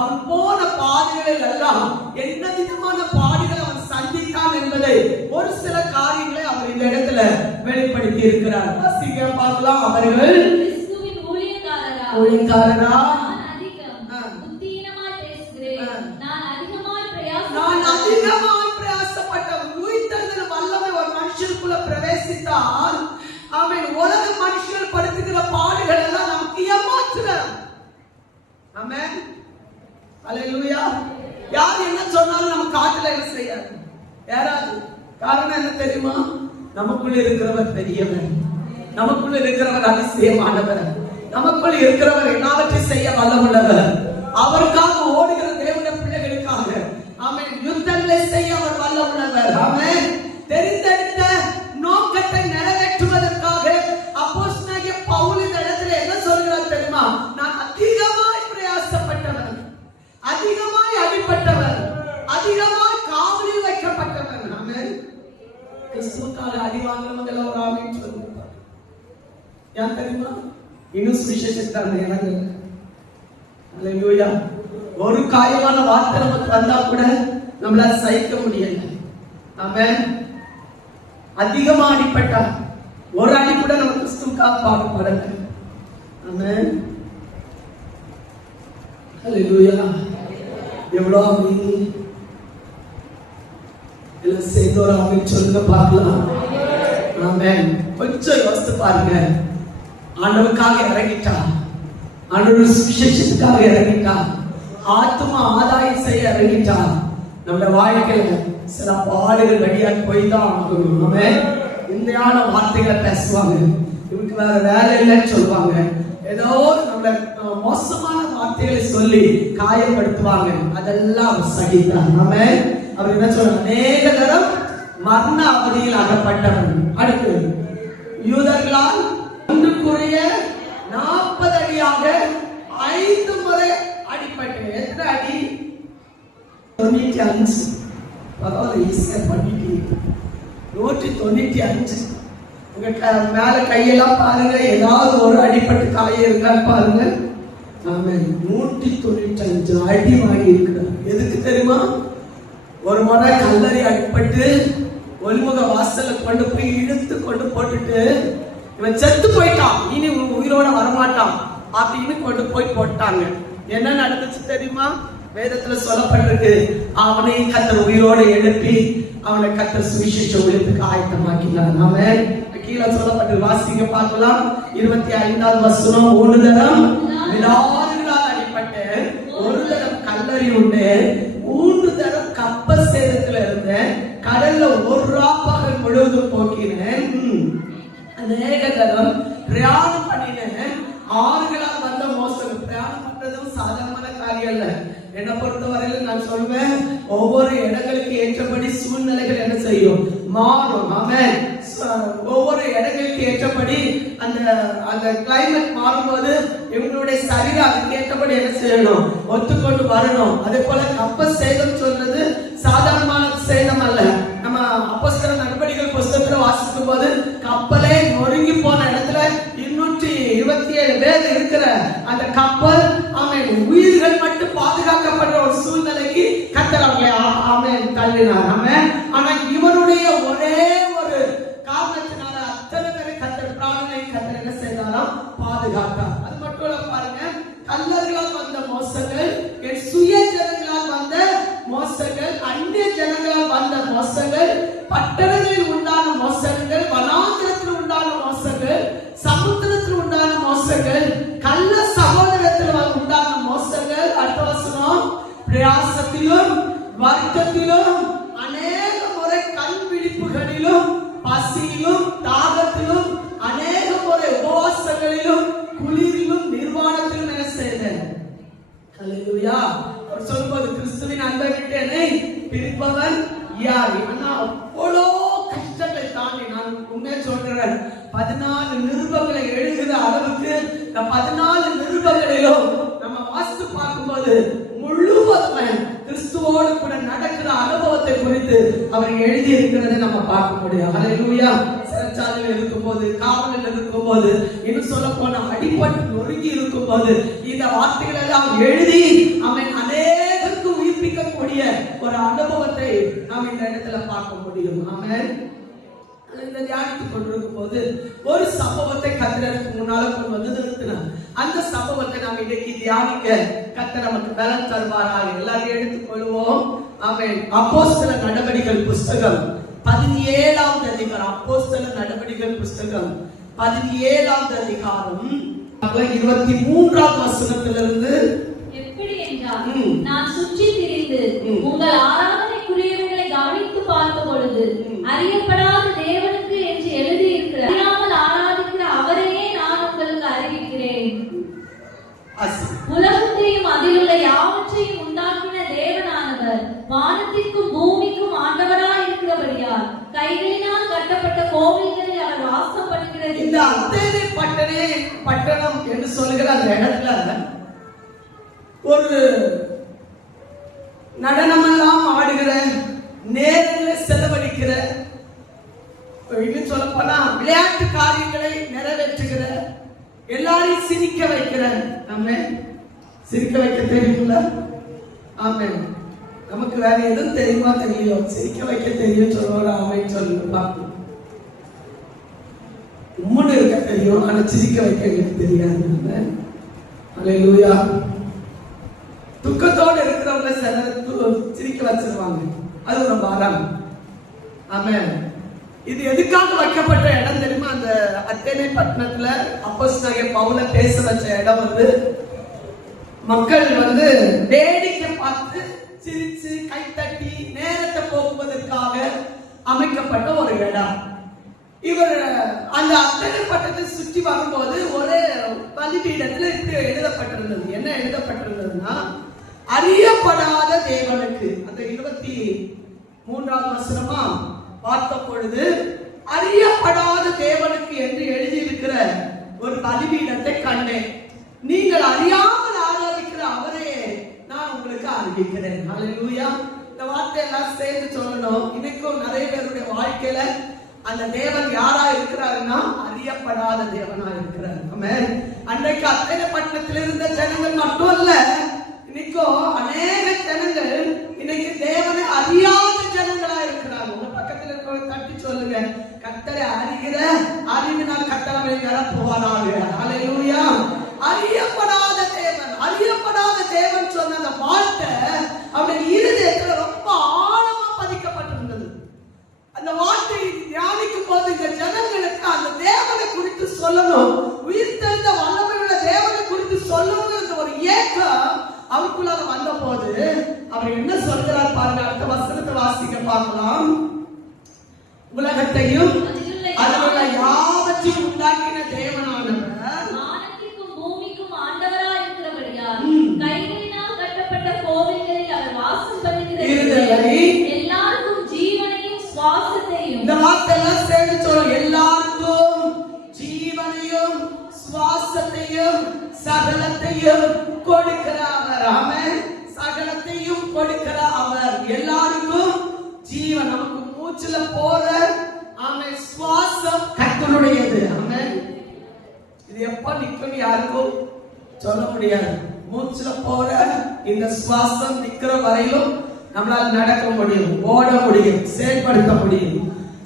அவன் போன பாடுகளில் எல்லாம் என்ன விதமான பாடுகளை அவன் சந்தித்தான் என்பதை ஒரு சில காரியங்களை அவர் இந்த இடத்துல வெளிப்படுத்தி இருக்கிறார். வாசிக்க பார்க்கலாம். அவர்கள் கிறிஸ்துவின் ஊழியக்காரரா, நான் அதிகமாய் பிரயாசப்பட்டவன். உயிர்த்தெழுதல் வல்லமை ஒரு மனுஷனுக்குள்ள பிரவேசித்தால், ஆமென், உலக மனுஷர்கள் படுத்துகிற பாடுகள் எல்லாம் நமக்கு ஏமாற்றுறாங்க. ஆமென். அல்லேலூயா. யார் என்ன சொன்னாலும் நம்ம காதுல என்ன செய்யாது யாராவது. காரணம் என்ன தெரியுமா? நமக்குள்ள இருக்கிறவர் பெரியவர், நமக்குள்ள இருக்கிறவர் அதிசயமானவர், நமக்குள்ள இருக்கிறவர் எல்லாவற்றையும் செய்ய வல்லமுள்ளவர். அவருக்காக ஓடுகிற தேவனுடைய பிள்ளைகளுக்காக, ஆமென், யுத்தங்களை செய்ய அவர் வல்லமுள்ளவர். ஆமென். தெரிந்தெடுத்த நோக்கத்தை நிறைவேற்றுவதற்காக அப்போஸ்தலனாகிய பவுல் இந்த இடத்துல என்ன சொல்கிறார் தெரியுமா? நான் அதிகமாய் பிரயாசப்பட்டவர், அதிகமாய் அடிபட்டவர், அதிகமாய் காவலில் வைக்கப்பட்டவர். ஆமென். கிறிஸ்துவுக்காக அடி வாங்குறவங்க ஒரு ஆமென் சொல்லுங்க. ஏன் தெரியுமா? இன்னும் சுவிசேஷத்தான இறங்கல. அல்லேலூயா. ஒரு காயமான வார்த்தை நமக்கு வந்தா கூட நம்மளால சகிக்க முடியல. ஆமென். அதிகமா அடிப்பட்டா ஒரு அடி கூட நம்ம கிறிஸ்துவுக்காக பாடுபடல. ஆமென். அல்லேலூயா. எவ்வளவு அமைதி. எல்லாம் சேர்ந்து ஒரு ஆமென் சொல்லுங்க பார்க்கலாம். ஆமென். கொஞ்சம் யோசித்து பாருங்க. ஆண்டவருக்காக இறங்கிட்டா, ஆண்டவர் சுவிசேஷத்துக்காக இறங்கிட்டா, ஆத்மா ஆதாயம் செய்ய இறங்கிட்டா, நம்ம வாழ்க்கையில சில பாடுகள் வழியா போய்தான் ஆகணும். ஆமென். இந்தியான வார்த்தைகளை பேசுவாங்க, இவருக்கு வேற வேலை இல்லைன்னு சொல்லுவாங்க, ஏதோ நம்மள மோசமான வார்த்தைகளை சொல்லி காயப்படுத்துவாங்க. அதெல்லாம் அவர் சகித்தார். ஆமென். அவர் என்ன சொல்றாங்க? அநேக தரம் மரண அவதியில் அகப்பட்டவன். அடுத்து யூதர்களால் ஒன்றுக்குரிய 40 அடியாக 5 முறை அடிப்பட்டு. எத்தனை அடி? 95. பரவாயில்ல, ஈஸியா பண்ணிட்டீங்க. 195. உங்க மேல கையெல்லாம் பாருங்க, ஏதாவது ஒரு அடிப்பட்டு காய இருக்கான்னு பாருங்க. நாம 195 அடி வாங்கி இருக்கிறோம். எதுக்கு தெரியுமா? ஒரு முறை கல்லறை அடிப்பட்டு ஒலிமுக வாசல்ல கொண்டு போய் இழுத்து கொண்டு போட்டுட்டு இவன் செத்து போயிட்டான், இனி உயிரோட வரமாட்டான் அப்படின்னு கொண்டு போய் போட்டாங்க. என்ன நடந்துச்சு தெரியுமா? வேதத்துல சொல்லப்பட்டிருக்கு, அவனை கர்த்தர் உயிரோட எழுப்பி அவனை கர்த்தர் சுவிசேஷ ஊழியத்துக்கு ஆயத்தமாக்கினார். அவன் கீழே சொல்லப்பட்டு வாசிக்க பார்க்கலாம். 25வது வசனம். 3 தரம் விடாதுகளால் அடிப்பட்டு, 1 தரம் கல்லறி உண்டு, 3 தரம் கப்ப சேதத்துல இருந்த கடல்ல ஒரு ராப்பகல் முழுவதும் போக்கினேன், அநேக தரம் பிரயாணம் பண்ணினேன், ஆறுகளால் வந்த மோசம். பிரயாணம் பண்றதும் சாதாரணமான காரியம் அல்ல. என்னை பொறுத்தவரையில் நான் சொல்வேன், ஒவ்வொரு இடங்களுக்கு ஏற்றபடி சூழ்நிலைகள் என்ன செய்யும்? மாறும். ஆமென். ஒவ்வொரு இடங்களுக்கு ஏற்றபடி அந்த கிளைமேட் மாறும்போது இவங்களுடைய சரீரம் அதுக்கு ஏற்றபடி என்ன செய்யணும்? ஒத்துக்கொண்டு வரணும். அதே போல கப்ப சேதம் சொல்றது சாதாரணமான சேதம் அல்ல. நம்ம அப்போஸ்தலர் நடபடிகள் புஸ்தகத்துல வாசிக்கும் போது கப்பலே நொறுங்கி போன இடத்துல 227 பேர் இருக்கிற அந்த கப்பல், ஆமென், உயிர்கள் மட்டும் பாதுகாக்கப்படுற ஒரு சூழ்நிலைக்கு கர்த்தர் அவங்களை ஆமென் தள்ளினார். ஆமென். ஆனா இவருடைய ஒரே ஒரு காரணத்தினால அத்தனை பேரை கர்த்தர் பிராணனை கர்த்தர் என்ன செய்தாராம்? பாதுகாத்தார். அது மட்டும் இல்ல, பாருங்க, கல்லர்களால் வந்த மோசங்கள், என் சுய ஜனங்களால் வந்த மோசங்கள், அந்நிய ஜனங்களால் வந்த மோசங்கள், பட்டணங்களில் உண்டான மோசங்கள், வனாந்திரத்தில் உண்டான மோசங்கள், சமுத்திரத்தில் உண்டான மோசங்கள், கள்ள சகோதரத்தில் உண்டான மோசங்கள். அடுத்த வசனம், பிரயாசத்திலும் வருத்தத்திலும் அநேக முறை கண் விழிப்புகளிலும் பசியிலும் தாகத்திலும் அநேக முறை உபவாசங்களிலும் குளிரிலும் நிர்வாணத்திலும் என்ன செய்தேன்? ஹல்லேலூயா. அவர் சொல்வது, கிறிஸ்துவின் அன்பை விட்டு என்னை பிரிப்பவன் யார்? அவ்வளோ கஷ்டங்களை தாண்டி நான் உண்மையை சொல்றேன், 14 நிருபங்களை எழுதுகிற அளவுக்கு இந்த 14 நிருபங்களிலும் நம்ம வாசித்து பார்க்கும்போது முழுவதும் கிறிஸ்துவோடு கூட நடக்கிற அனுபவத்தை குறித்து அவர் எழுதி இருக்கிறதை நம்ம பார்க்க முடியும். ஹல்லேலூயா. சிறைச்சாலையில் இருக்கும்போது, காவலில் இருக்கும்போது, இன்னும் சொல்ல போன அடிபட்டு நொறுங்கி இருக்கும்போது இந்த வார்த்தைகள் எல்லாம் எழுதி அவன் அநேகருக்கு உயிர்ப்பிக்கக்கூடிய ஒரு அனுபவத்தை நாம் இந்த இடத்துல பார்க்க முடியும். ஆமென். இந்த தியானித்துக் கொண்டிருக்கும் போது ஒரு சம்பவத்தை கர்த்தருக்கு முன்னால கொண்டு வந்து நிறுத்தினார். அந்த சம்பவத்தை நாம் இன்னைக்கு தியானிக்க கர்த்தர் நமக்கு பலன் தருவாராக. எல்லாரும் எடுத்துக்கொள்வோம். ஆமென். அப்போஸ்தலர் நடபடிகள் புஸ்தகம் 17வது அதிகாரம். அப்போஸ்தலர் நடபடிகள் புஸ்தகம் 17வது அதிகாரம் 23வது வசனத்திலிருந்து. எப்படி என்றால், நான் சுற்றி திரிந்து உங்கள் ஆராதனைக்குரியவைகளை கவனித்து பார்த்த பொழுது அறியப்படாத தேவனுக்கு என்று எழுதியிருக்கிற அறியாமல் ஆராதிக்கிற அவரையே நான் உங்களுக்கு அறிவிக்கிறேன். உலகத்தையும் அதிலுள்ள யாவற்றையும் உண்டாக்கின தேவனானவர் வானத்திற்கும் பூமிக்கும் ஆண்டவராய் இருக்கிறபடியால் கைகளினால் கட்டப்பட்ட கோவில்களில் அவர் வாசம் பண்ணுகிறது. இந்த அத்தேனை பட்டணம் என்று சொல்லுகிற அந்த இடத்துல ஒரு நடனமெல்லாம் ஆடுகிற, நேரங்களை செலவழிக்கிற, சொல்ல போனா விளையாட்டு காரியங்களை நிறைவேற்றுகிற, எல்லாரையும் சிரிக்க வைக்கிற, நம்ம சிரிக்க வைக்க தெரியுங்களா? ஆமென். நமக்கு வேற எதுவும் தெரியுமா? தெரியும். சிரிக்க வைக்க தெரியும் சொல்லுவாரு. ஆமென் சொல்லுங்க பார்ப்போம். உம்முன்னு இருக்க தெரியும், ஆனா சிரிக்க வைக்க எங்களுக்கு தெரியாது. ஹல்லேலூயா. துக்கத்தோடு இருக்கிறவங்க சிலர் சிரிக்க வச்சிருவாங்க. அது ஒரு பாரம். ஆமென். இது எதுக்காக வைக்கப்பட்ட இடம் தெரியுமா? அந்த அத்தேனை பட்டணத்துல அப்போஸ்தலர் பவுலை பேச வச்ச இடம் மக்கள் வேடிக்கை பார்த்து சிரிச்சு கைத்தட்டி நேரத்தை போக்குவதற்காக அமைக்கப்பட்ட ஒரு இடம். இவர் அந்த அத்தனை பட்டத்தை சுற்றி வரும்போது ஒரு பலிபீடத்துல இப்படி எழுதப்பட்டிருந்தது. என்ன எழுதப்பட்டிருந்ததுன்னா, அறியப்படாத தேவனுக்கு. அந்த 23வது வசனமா பார்த்த பொழுது அறியப்படாத தேவனுக்கு என்று எழுதியிருக்கிற ஒரு பலிபீடத்தை கண்டேன். நீங்கள் அறியாமல் ஆராதிக்கிற அவரே நான் உங்களுக்கு அறிவிக்கிறேன். ஹல்லேலூயா. இந்த வார்த்தை எல்லாம் சேர்ந்து சொல்லணும். இன்னைக்கும் நிறைய பேருடைய வாழ்க்கையில அந்த தேவன் யாரா இருக்கிறாருன்னா அறியப்படாத தேவனா இருக்கிறார். ஆமென். அன்றைக்கு அத்தனை பட்டணத்தில் இருந்த ஜனங்கள் மட்டும் அல்ல, இன்னைக்கும் அநேக ஜனங்கள் இன்னைக்கு தேவனை அறியாத ஜனங்களா இருக்கிறாங்க. உங்க பக்கத்துல இருக்கிறவங்க தட்டி சொல்லுங்க, கர்த்தரை அறிகிற அறிவினால் கர்த்தரை நிரப்புவாராக. ஹல்லேலூயா. அறியப்படாத தேவன், அறியப்படாத தேவன் சொன்ன அந்த வார்த்தை அவருடைய இருதயத்துல ரொம்ப ஆழமா பதிக்கப்பட்டிருந்தது. அந்த வார்த்தையை தியானிக்கும் போது இந்த ஜனங்களுக்கு அந்த தேவனை குறித்து சொல்லணும், உயிர் தெழுந்த வல்லமையுள்ள தேவனை குறித்து சொல்லணும்ன்ற ஒரு ஏக்கம் அவருக்குள்ளாக வந்த போது அவர் என்ன சொல்கிறார் பாருங்க. அடுத்த வசனத்தை வாசிக்க பார்க்கலாம். உலகத்தையும் அதிலுள்ள யாவற்றையும் உண்டாக்கின தேவனானவர் வானத்திற்கும் பூமிக்கும் ஆண்டவராய் இருக்கிறபடியால் கைகளினால் கட்டப்பட்ட கோவில்களில் அவர் வாசம் பண்ணுகிறவர் எல்லாருக்கும் ஜீவனையும் சுவாசத்தையும். இந்த வார்த்தையெல்லாம் சேர்ந்து சொல்லும். எல்லாருக்கும் ஜீவனையும் சுவாசத்தையும் சகலத்தையும் கொடுக்கிற அவர். ஆமென். சகலத்தையும் கொடுக்கிற அவர், எல்லாருக்கும் ஜீவன், நமக்கு மூச்சுல போற ஆமென் சுவாசம் கர்த்தருடையது. ஆமென். இது எப்ப நிக்கும் யாருக்கும் சொல்ல முடியாது. மூச்சுல போற இந்த சுவாசம் நிக்கிற வரையிலும் நம்மளால நடக்க முடியும், ஓட முடியும், செயல்படுத்த முடியும்.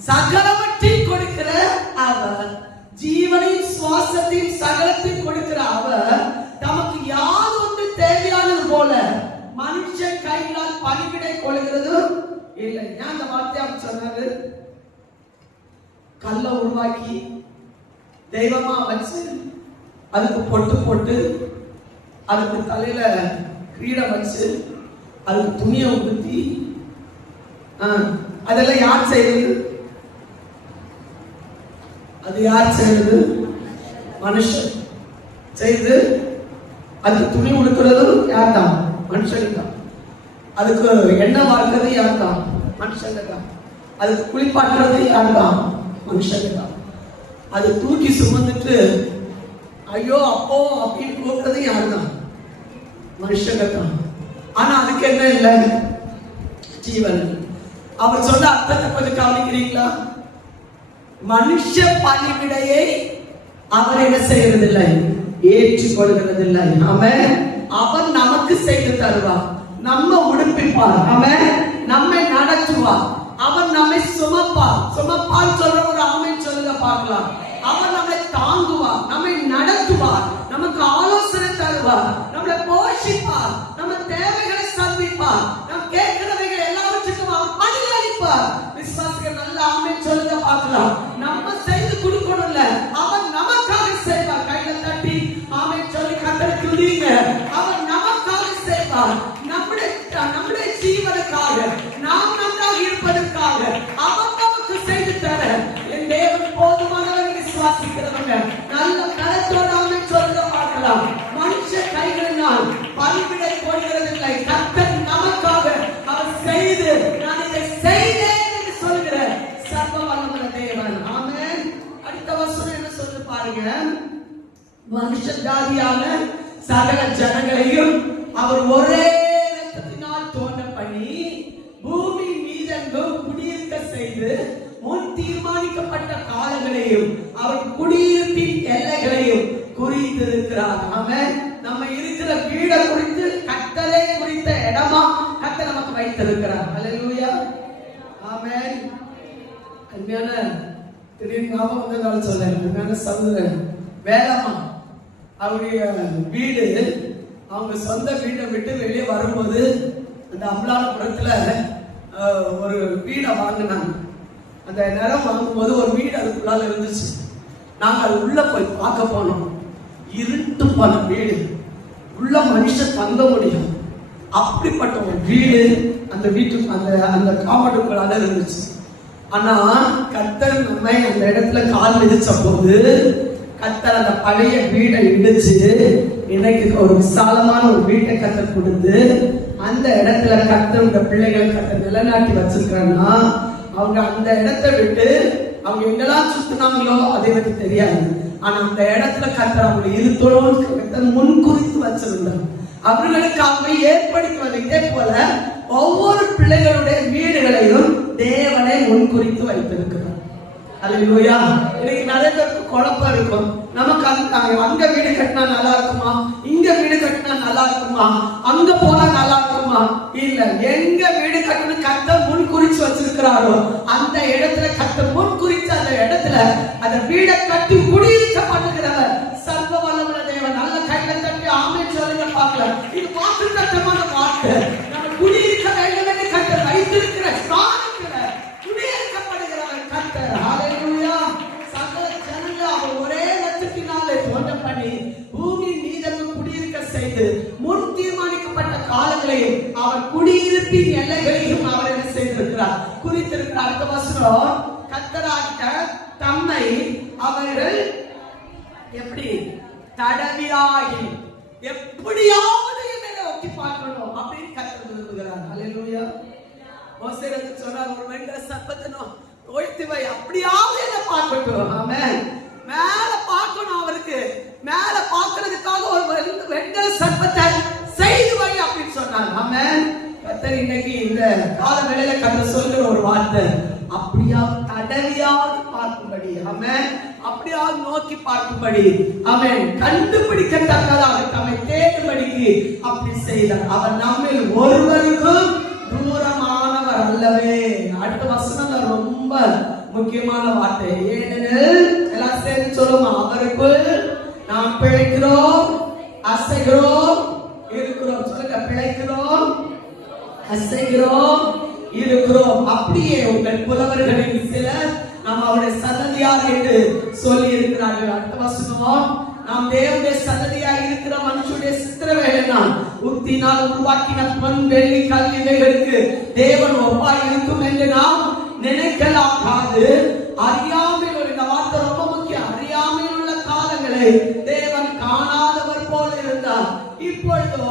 சகலவற்றையும் கொடுக்கிற அவர், ஜீவனையும் சுவாசத்தையும் சகலத்தையும் கொடுக்கிற அவர் நமக்கு யாது ஒன்று தேவையானது போல மனுஷன் கைகளால் பணிவிடை கொள்கிறது இல்லை. ஏன் அந்த வார்த்தை அவர் சொன்னாரு? கல்லை உருவாக்கி தெய்வமா வச்சு அதுக்கு பொட்டு போட்டு அதுக்கு தலையில கிரீடம் வச்சு அதுக்கு துணியை ஊற்றி அதெல்லாம் யார் செய்வது? அது யார் செய்வது? மனுஷன் செய்து அதுக்கு துணி உடுக்கிறது யார் தான்? மனுஷன் தான். அதுக்கு எண்ணெய் வார்க்கிறது யார் தான்? மனுஷங்க தான். அதுக்கு குளிப்பாட்டுறது யார் தான்? மனுஷங்க தான். அது தூக்கி சுமந்துட்டு ஐயோ அப்போ அப்படின்னு கூப்பிடுறது யார் தான்? மனுஷங்க தான். ஆனா அதுக்கு என்ன இல்லை? ஜீவன். அவர் சொன்ன அர்த்தத்தை கொஞ்சம் கவனிக்கிறீங்களா? மனுஷ பணிவிடையை அவர் என்ன செய்யறதில்லை, ஏற்றுக்கொள்கிறதில்லை. அவன் அவன் நமக்கு செய்து தருவார், நம்ம உடுப்பிப்பார், அவன் நம்மை நடத்துவார், அவன் நம்மை சுமப்பார். சுமப்பால் சொல்ற ஒரு ஆமென் சொல்லுங்க பார்க்கலாம். அவன் நம்மை தாங்குவார், நம்மை நடத்துவார், நமக்கு ஆலோசனை தருவார், நம்மளை போஷிப்பார், நம்ம தேவைகளை சந்திப்பார், நம் கேட்கிறவைகள் எல்லாவற்றுக்கும் அவர் பதிலளிப்பார். விசுவாசிகள் நல்ல ஆமென் சொல்லுங்க பார்க்கலாம். நம்ம செய்து கொடுக்கணும்ல, அவன் நமக்காக செய்வார். கையில தட்டி ஆமென் சொல்லி கர்த்தரை துதிங்க. அவன் நமக்காக செய்வார். நம்முடைய ஜீவனுக்காக, நாம் நன்றாக இருப்பதற்காக அவன் நமக்கு செய்து தர என் தேவன் போதுமானவர். விசுவாசிக்கிறவங்க நல்ல கருத்தோட ஆமென் சொல்லுங்க பார்க்கலாம். மனுஷ கைகளினால் பணிவிடை கொள்கிறதில்லை. கர்த்தர் நமக்காக அவர் செய்து நான் இதை செய்தேன் என்று சொல்கிற சர்வ வல்லமையுள்ள தேவன். ஆமென். அடுத்த வசனம் என்ன சொல்லு பாருங்க. மனுஷ ஜாதியான சகல ஜனங்களையும் அவர் ஒரே இரத்தத்தினால் தோன்ற பண்ணி பூமி மீதெங்கும் குடியிருக்க செய்து முன் தீர்மானிக்கப்பட்ட காலங்களையும் அவர் குடியிருப்பின் எல்லைகளையும் குறித்திருக்கிறார். ஆமென். நம்ம இருக்கிற வீடை குறித்து கர்த்தரே குறித்த இடமா கர்த்தர் நமக்கு வைத்திருக்கிறார். ஹல்லேலூயா. ஆமென். அன்பான திடீர்னு ஞாபகம் வந்ததால சொல்றேன். அன்பான சகோதரன் வேலம்மா அவருடைய வீடு, அவங்க சொந்த வீட்டை விட்டு வெளியே வரும்போது அந்த அமலாபுரத்துல ஒரு வீடை வாங்கினாங்க. அந்த நிலம் வாங்கும்போது ஒரு வீடு அதுக்குள்ளால இருந்துச்சு. நாங்க அது உள்ள போய் பார்க்க போனோம். இருட்டு போன வீடு, உள்ள மனுஷன் தங்க முடியும் அப்படிப்பட்ட ஒரு வீடு அந்த வீட்டுக்கு அந்த காம்பவுண்டுக்குள்ளால இருந்துச்சு. ஆனா கர்த்தர் நம்மை அந்த இடத்துல கால் மிதிச்ச போது கர்த்தர் அந்த பழைய வீடை இடிச்சு இன்னைக்கு ஒரு விசாலமான ஒரு வீட்டை கர்த்தர் கொடுத்து அந்த இடத்துல கர்த்தர் உங்க பிள்ளைகளை கர்த்தர் நிலைநாட்டி வச்சிருக்காங்கன்னா அவங்க அந்த இடத்தை விட்டு அவங்க எங்கெல்லாம் சுத்தினாங்களோ அது எனக்கு தெரியாது. ஆனா அந்த இடத்துல கர்த்தர் அவங்க இருத்தோடு முன்குறித்து வச்சிருந்தார். அவர்களுக்கு அவங்க ஏற்படுத்துவது. இதே போல ஒவ்வொரு பிள்ளைகளுடைய வீடுகளையும் தேவனை முன்குறித்து வைத்திருக்கிறார். அல்லேலூயா. இன்னைக்கு நிறைய பேருக்கு குழப்பம் இருக்கும். நமக்கு அங்க வீடு கட்டினா நல்லா இருக்குமா, இங்க வீடு கட்டினா நல்லா இருக்குமா, அங்க போனா நல்லா இருக்குமா? இல்ல, எங்க வீடு கட்டணும் கர்த்தர் முன் குறிச்சு வச்சிருக்கிறாரோ அந்த இடத்துல கர்த்தர் முன் குறிச்சு அந்த இடத்துல அந்த வீடை கட்டி குடியிருக்க பண்ணுகிறவர் சர்வ வல்லமுள்ள தேவன். நல்ல கையில தட்டி ஆமென் சொல்லுங்க பார்க்கலாம். இது வாக்குத்தத்தமான வாக்கு. நம்ம குடியிருக்க வேண்டும் என்று கர்த்தர் வைத்திருக்கிற ஸ்தானத்துல குடியிருக்கப்படுகிறவர் கர்த்தர். ஹalleluya. சகல ஜனங்கள் அவர் ஒரே லட்சத்தினாலே தோன்ற பண்ணி பூமி மீதம் குடியிருக்க செய்து முன் தீர்மானிக்கப்பட்ட காலங்களையும் அவர் குடியிருப்பின் எல்லைகளையும் அவர் என்ன செய்திருக்கிறார், குறித்திருக்கிறார். அடுத்த வசனம், கர்த்தராகிய தம்மை அவர்கள் எப்படி தடவியாகி எப்படியாவது என்னை நோக்கி பார்க்கணும் அப்படின்னு கர்த்தர் விரும்புகிறார். ஹalleluya. மோசேக்கு சொன்னார், ஒரு வெண்கல சர்ப்பத்தை ஒழித்து வை, அப்படியாவது என்ன பார்க்கட்டும். ஆமென். மேல பார்க்கணும். அவருக்கு மேல பார்க்கிறதுக்காக ஒரு வெண்கல சர்ப்பத்தை செய்து வை அப்படின்னு சொன்னார். ஆமென். கர்த்தர் இன்னைக்கு இந்த கால வேளையில கர்த்தர் சொல்கிற ஒரு வார்த்தை, அப்படியாவது தடவியாவது பார்க்கும்படி. ஆமென். அப்படியாவது நோக்கி பார்க்கும்படி. ஆமென். கண்டுபிடிக்கத்தக்கதாக தம்மை தேடும்படிக்கு அப்படி செய்தார். அவர் நம்மில் ஒருவருக்கும் தூரமானவர் அல்லவே. அடுத்த வசனம் ரொம்ப முக்கியமான வார்த்தை. ஏனெனில் எல்லாம் சேர்ந்து சொல்லுமா, அவருக்கு நாம் பிழைக்கிறோம், அசைகிறோம், இருக்கிறோம். சொல்லுங்க, பிழைக்கிறோம், அசைகிறோம், இருக்கிறோம். அப்படியே உங்கள் புலவர்களின் சிலர் நாம் அவருடைய சந்ததியார் என்று சொல்லி இருக்கிறார்கள். அடுத்த வசனம், நாம் தேவனுடைய சந்ததியாக இருக்கிற மனுஷனுடைய சித்திர வேலைதான் உத்தினால் உருவாக்கின பொன் வெள்ளி கல் இவைகளுக்கு தேவன் ஒப்பாய் இருக்கும் என்று நாம் நினைக்கலாகாது. அறியாமையில், இந்த வார்த்தை ரொம்ப முக்கியம், அறியாமையில் உள்ள காலங்களை தேவன் காணாதவர் போல இருந்தார். இப்பொழுதோ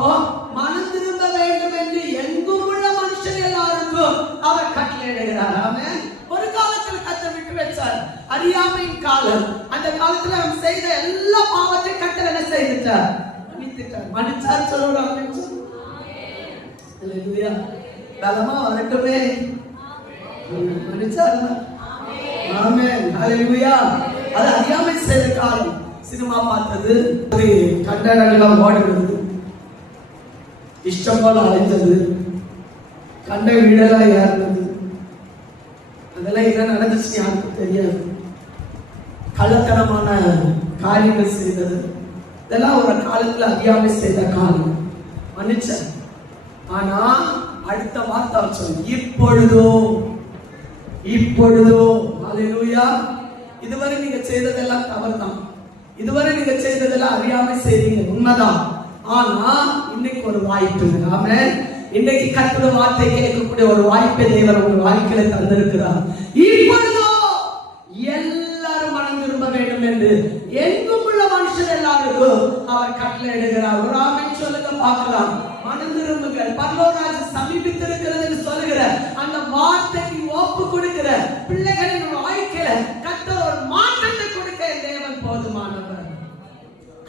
மனம் திரும்ப வேண்டும் என்று எங்கும் உள்ள மனுஷன் எல்லாருக்கும் அவர் கட்டளையிடுகிறார். ஆமென். ஒரு காலத்தில் கர்த்தர் விட்டு வச்சார், அறியாமையின் காலம். அந்த காலத்துல அவன் செய்த எல்லா பாவத்தையும் கர்த்தர் என்ன செய்தார், மன்னித்தார். மன்னிச்சார் சொல்லுவாங்க. அல்லேலூயா. பலமா வரட்டுமே. மன்னிச்சார். ஆமென். அல்லேலூயா. அது அறியாமை செய்த காலம். சினிமா பார்த்தது, கண்டனெல்லாம் ஓடுறது, இஷ்டம் போல அழைத்தது, கண்ட வீடெல்லாம் ஏறினது, அதெல்லாம் என்ன நடந்துச்சு யாருக்கு தெரியாது. கள்ளத்தனமான காரியங்கள் செய்தது, இதெல்லாம் ஒரு காலத்துல அறியாமை செய்த காலம். மன்னிச்ச. ஆனா அடுத்த வார்த்தை சொல்லு, இப்பொழுதோ, இப்பொழுதோ. அல்லேலூயா. இதுவரை நீங்க செய்ததெல்லாம் தவறுதான். இதுவரை நீங்க செய்ததெல்லாம் அறியாமை செய்தீங்க, உண்மைதான். ஆனா இன்னைக்கு ஒரு வாய்ப்பு. ஆமென். இன்னைக்கு கர்த்தருடைய வார்த்தை கேட்கக்கூடிய ஒரு வாய்ப்பை தேவன் உங்கள் வாழ்க்கையில தந்திருக்கிறார். இப்பொழுதோ எல்லாரும் மனம் திரும்ப வேண்டும் என்று எங்கும் உள்ள மனுஷன் எல்லாருக்கும் அவர் கட்டளையிடுகிறார். ஒரு ஆமென் சொல்லுங்க பார்க்கலாம். மனம் திரும்புங்கள், பரலோகராஜ்யம் சமீபித்திருக்கிறது என்று சொல்லுகிற அந்த வார்த்தைக்கு ஒப்பு கொடுக்கிற பிள்ளைகளின் வாழ்க்கையில கர்த்தர் ஒரு மாற்றத்தை கொடுக்க தேவன் போதுமானவர்.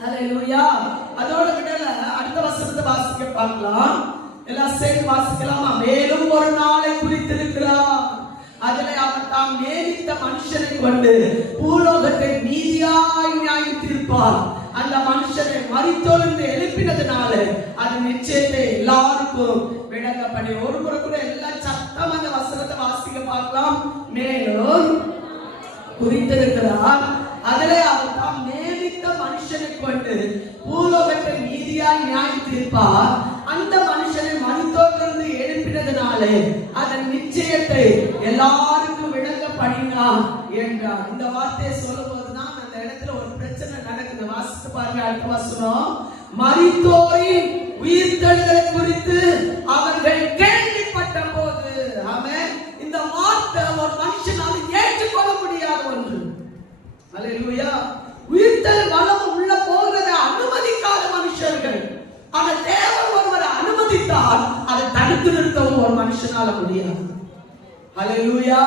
ஹalleluya. அதோட விடல அடுத்த வசனத்தை வாசிக்க பார்க்கலாம். எல்லாம் சேர்ந்து வாசிக்கலாமா? மேலும் ஒரு நாளை குறித்திருக்கிறார், அதிலே அவர் தாம் நேரிட்ட மனுஷனை கொண்டு பூலோகத்தை நீதியாய் நியாயம் தீர்ப்பார். அந்த மனுஷனை மரித்தோர்ந்து எழுப்பினதுனால அது நிச்சயத்தை எல்லாருக்கும் விளங்க பண்ணி. ஒரு முறை கூட எல்லா சத்தம் அந்த வசனத்தை வாசிக்க பார்க்கலாம். மேலும் குறித்திருக்கிறார், அதிலே அவர் தாம் நேரிட்ட மனுஷனை கொண்டு பூலோகத்தை நீதியாய் நியாயம் தீர்ப்பார். அந்த மனுஷனை மரித்தோரிலிருந்து எழுப்பினதுனாலே அதன் நிச்சயத்தை எல்லாருக்கும் விளங்க பண்ணினா என்றார். இந்த வார்த்தையை சொல்லும் போதுதான் அந்த இடத்துல ஒரு பிரச்சனை நடக்குது. வாசித்து பாருங்க அடுத்த வசனம். மரித்தோரின் உயிர்த்தெழுதலை குறித்து அவர்கள் கேள்விப்பட்ட போது, ஆமென், இந்த வார்த்தை ஒரு மனுஷனால் ஏற்றுக்கொள்ள முடியாத ஒன்று. அல்லேலூயா. உயிர்த்தெழுதல் வளம் உள்ள போகிறதை அனுமதிக்காத மனுஷர்கள், ஆனால் தேவன் ஒருவரை அனுமதித்தால் அதை தடுத்து நிறுத்தவும் ஒரு மனுஷனால முடியாது. அல்லேலூயா.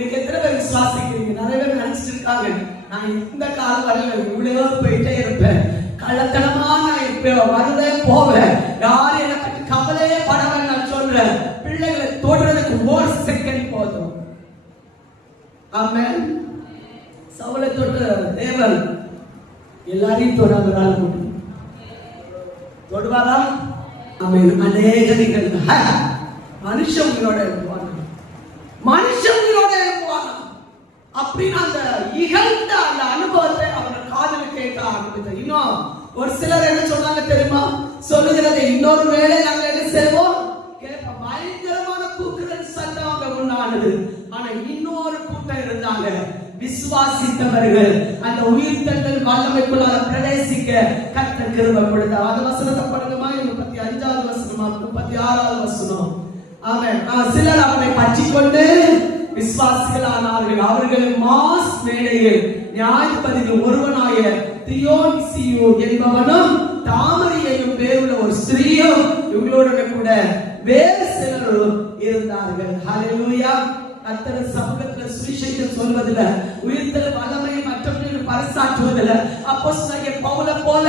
இன்னைக்கு எத்தனை பேர் விசுவாசிக்கிறீங்க? நிறைய பேர் நினைச்சிட்டு இருக்காங்க, நான் இந்த காலம் வரல, இவ்வளோ போயிட்டே இருப்பேன், கள்ளத்தனமா நான் இருப்பேன், வருவேன் போவேன், யாரும் என்னை பற்றி கவலையே படவே நான் சொல்றேன். பிள்ளைகளை தொடுறதுக்கு ஒரு செகண்ட் போதும். ஆமென். சவுலை தொட்ட தேவன் எல்லாரையும் தொடாதனால முடியும். தொடுவாரா? ஆமென். அநேக மனுஷன் உங்களோட இருப்பாங்க, மனுஷன் உங்களோட இருப்பாங்க அப்படின்னு அந்த இகழ்ந்த அந்த அனுபவத்தை அவங்க காதுல கேட்க ஆரம்பித்த. இன்னும் ஒரு சிலர் என்ன சொன்னாங்க தெரியுமா? சொல்லுகிறதை இன்னொரு வேளை நாங்க என்ன செய்வோம் கேட்ப. பயங்கரமான கூக்குரல் சத்தம் அவங்க உண்டானது. ஆனா இன்னொரு கூட்டம் இருந்தாங்க, விசுவாசித்தவர்கள். அந்த உயிர்த்தெழுதல் வல்லமைக்குள்ளார பிரவேசிக்க கர்த்தர் கிருபை கொடுத்தார். அந்த வசனத்தை பாருங்கமா, 35வது வசனமா 36வது வசனம். ஆமென். சிலர் அவனை பற்றிக்கொண்டு விசுவாசிகள் ஆனார்கள். அவர்கள் மாஸ் மேடையில் நியாயாதிபதியில் ஒருவனாய தியோனிசியு என்பவனும் தாமரை என்னும் பேருள்ள ஒரு ஸ்திரீயும் இவங்களோட கூட வேறு சிலரும் இருந்தார்கள். ஹல்லேலூயா. கர்த்தர் சமூகத்துல சுவிசேஷம் சொல்வதில்லை, உயிர்த்தெழுதல் வல்லமை மற்றவர்களுக்கு பறைசாற்றுவதில்லை. அப்போஸ்தலனாகிய பவுலை போல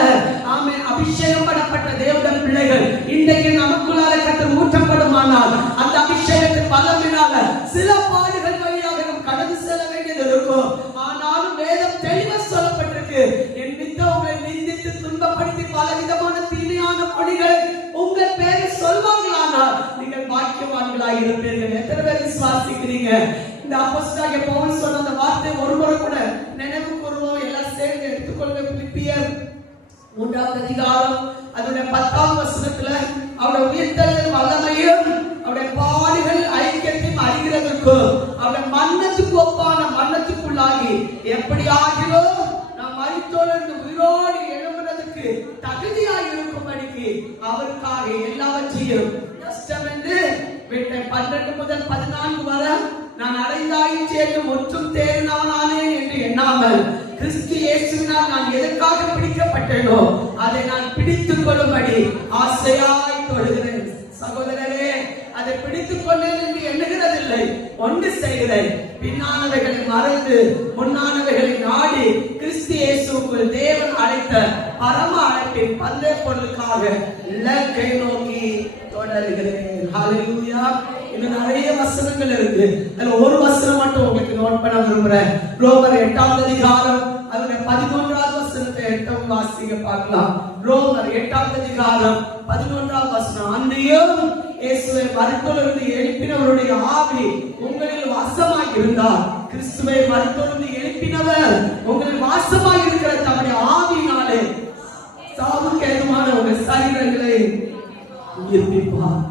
ஆமென் அபிஷேகம் பண்ணப்பட்ட தேவனுடைய பிள்ளைகள் இன்றைக்கு நமக்குள்ளார கர்த்தர் ஊற்றப்படுமானால் அந்த அபிஷேகத்தின் வல்லமையினால சில பாடுகள் வழியாக நாம் கடந்து செல்ல வேண்டியது இருக்கும். ஆனாலும் வேதம் தெளிவா சொல்லப்பட்டிருக்கு, என் மித்தவங்களை நிந்தித்து துன்பப்படுத்தி பலவிதமான தீமையான மொழிகளை உங்கள் பேரில் சொல்வார்களானால் நீங்கள் பாக்கியவான்களாய் இருப்பீர்கள். எத்தனை பேர் விசுவாசிக்கிறீங்க? இந்த அப்போஸ்தலனாகிய பவுல் சொன்ன அந்த வார்த்தை ஒருமுறை கூட நினைவு கூறுவோம். எல்லாம் சேர்ந்து எடுத்துக்கொள்ளுங்க. பிலிப்பியர் 3வது அதிகாரம் அதோட 10வது வசனத்துல அவருடைய உயிர்த்தெழுதல் வல்லமையும் அவருடைய பாடுகள் ஐக்கியத்தையும் அறிகிறதற்கு அவருடைய மரணத்துக்கு ஒப்பான மரணத்துக்குள்ளாகி எப்படி ஆகிறோம் நாம் மரித்தோரிலிருந்து உயிரோடு எழும்புறதுக்கு தகுதியாய் இருக்கும்படிக்கு அவருக்காக எல்லாவற்றையும் கஷ்டம் என்று 12 முதல் 14 வரை நான் அடைந்தாயும் சேர்ந்து முற்றும் தேறினவனானேன் என்று எண்ணாமல் கிறிஸ்து இயேசுவினால் நான் எதற்காக பிடிக்கப்பட்டேனோ அதை நான் பிடித்துக் கொள்ளும்படி ஆசையாய் தொழுகிறேன். சகோதரரே, அதை பிடித்துக் கொண்டேன் என்று எண்ணுகிறதில்லை, ஒன்று செய்கிறேன், பின்னானவைகளை மறந்து முன்னானவைகளை நாடி கிறிஸ்து இயேசுவுக்குள் தேவன் அழைத்த பரம அழைப்பின் பந்தய பொருளுக்காக இலக்கை நோக்கி தொடர்கிறேன். ஹல்லேலூயா. இன்னும் நிறைய வசனங்கள் இருக்கு, அதுல ஒரு வசனம் மட்டும் உங்களுக்கு நோட் பண்ண விரும்புறேன். ரோமர் 8வது அதிகாரம் அதோட 11வது வசனத்தை எடுத்து வாசிக்க பார்க்கலாம். ரோமர் 8வது அதிகாரம் 11வது வசனம். அன்றியும் இயேசுவை மரித்தோரிலிருந்து எழுப்பினவருடைய ஆவி உங்களில் வாசமாய் இருந்தார். கிறிஸ்துவை மரித்தோரிலிருந்து எழுப்பினவர் உங்களில் வாசமாய் இருக்கிற தம்முடைய ஆவியினாலே சாவுக்கு ஏதுவான உங்கள் சரீரங்களை உயிர்ப்பிப்பார்.